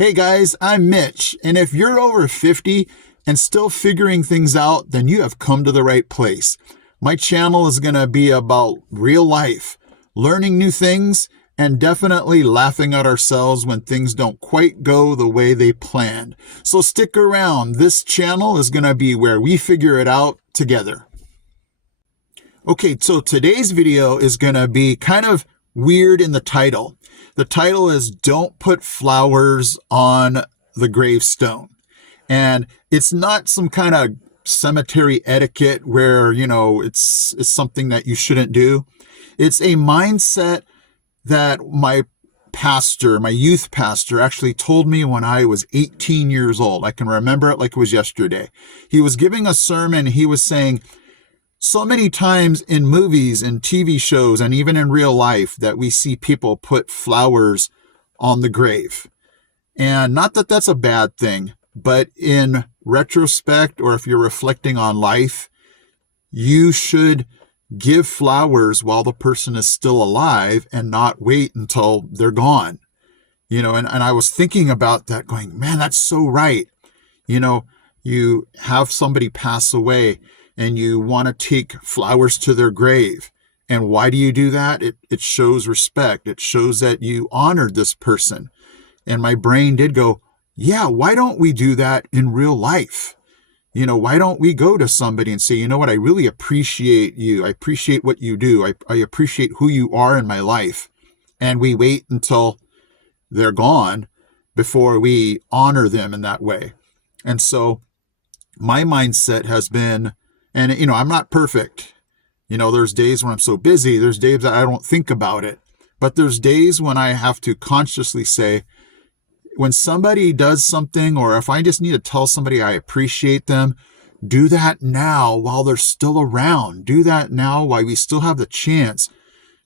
Hey guys, I'm Mitch, and if you're over 50 and still figuring things out, then you have come to the right place. My channel is going to be about real life, learning new things, and definitely laughing at ourselves when things don't quite go the way they planned. So stick around. This channel is going to be where we figure it out together. Okay, so today's video is going to be kind of weird in the title. The title is Don't Put Flowers on the Gravestone. And it's not some kind of cemetery etiquette where, it's something that you shouldn't do. It's a mindset that my youth pastor actually told me when I was 18 years old. I can remember it like it was yesterday. He was giving a sermon. He was saying, so many times in movies and TV shows and even in real life that we see people put flowers on the grave. And not that that's a bad thing, but in retrospect, or if you're reflecting on life, you should give flowers while the person is still alive and not wait until they're gone. And I was thinking about that going, man, that's so right. You have somebody pass away and you want to take flowers to their grave. And why do you do that? It shows respect. It shows that you honored this person. And my brain did go, yeah, why don't we do that in real life? Why don't we go to somebody and say, you know what, I really appreciate you. I appreciate what you do. I appreciate who you are in my life. And we wait until they're gone before we honor them in that way. And so my mindset has been, and, I'm not perfect. There's days when I'm so busy. There's days that I don't think about it. But there's days when I have to consciously say, when somebody does something, or if I just need to tell somebody I appreciate them, do that now while they're still around. Do that now while we still have the chance.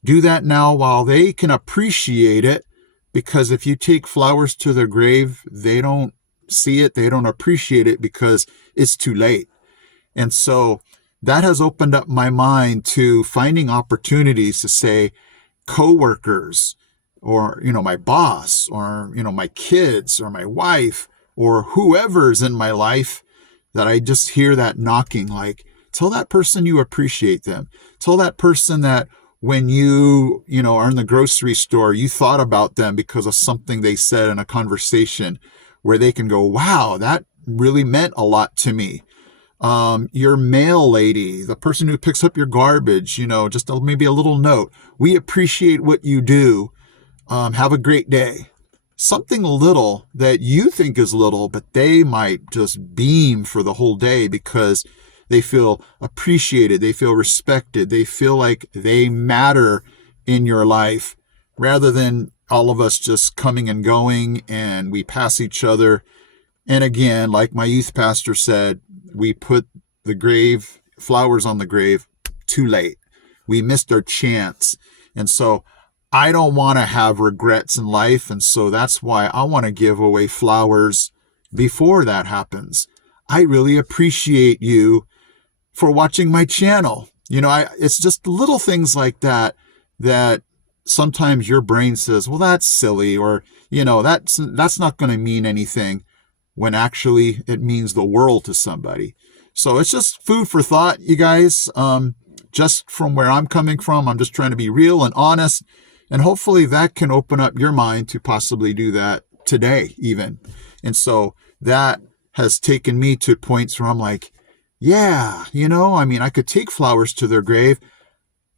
Do that now while they can appreciate it. Because if you take flowers to their grave, they don't see it. They don't appreciate it because it's too late. And so that has opened up my mind to finding opportunities to say coworkers or, my boss or, my kids or my wife or whoever's in my life that I just hear that knocking, like, tell that person you appreciate them. Tell that person that when you, are in the grocery store, you thought about them because of something they said in a conversation where they can go, wow, that really meant a lot to me. Your mail lady, the person who picks up your garbage, just maybe a little note. We appreciate what you do. Have a great day. Something little that you think is little, but they might just beam for the whole day because they feel appreciated. They feel respected. They feel like they matter in your life rather than all of us just coming and going and we pass each other. And again, like my youth pastor said, we put the flowers on the grave too late. We missed our chance. And so I don't want to have regrets in life. And so that's why I want to give away flowers before that happens. I really appreciate you for watching my channel. It's just little things like that sometimes your brain says, well, that's silly, or, that's not going to mean anything, when actually it means the world to somebody. So it's just food for thought, you guys. Just from where I'm coming from, I'm just trying to be real and honest. And hopefully that can open up your mind to possibly do that today even. And so that has taken me to points where I'm like, yeah, I could take flowers to their grave,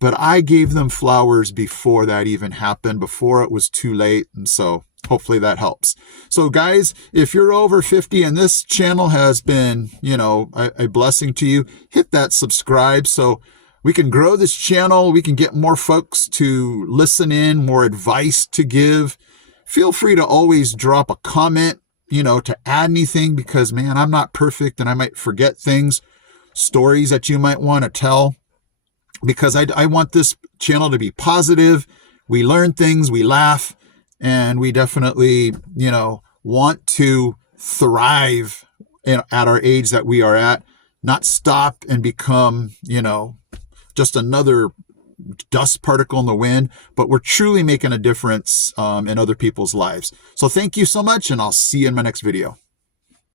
but I gave them flowers before that even happened, before it was too late. And so hopefully that helps. So guys, if you're over 50 and this channel has been, a blessing to you, hit that subscribe so we can grow this channel. We can get more folks to listen in, more advice to give. Feel free to always drop a comment, to add anything, because man, I'm not perfect and I might forget things, stories that you might want to tell, because I want this channel to be positive. We learn things, we laugh, and we definitely, want to thrive at our age that we are at, not stop and become, just another dust particle in the wind, but we're truly making a difference in other people's lives. So thank you so much, and I'll see you in my next video.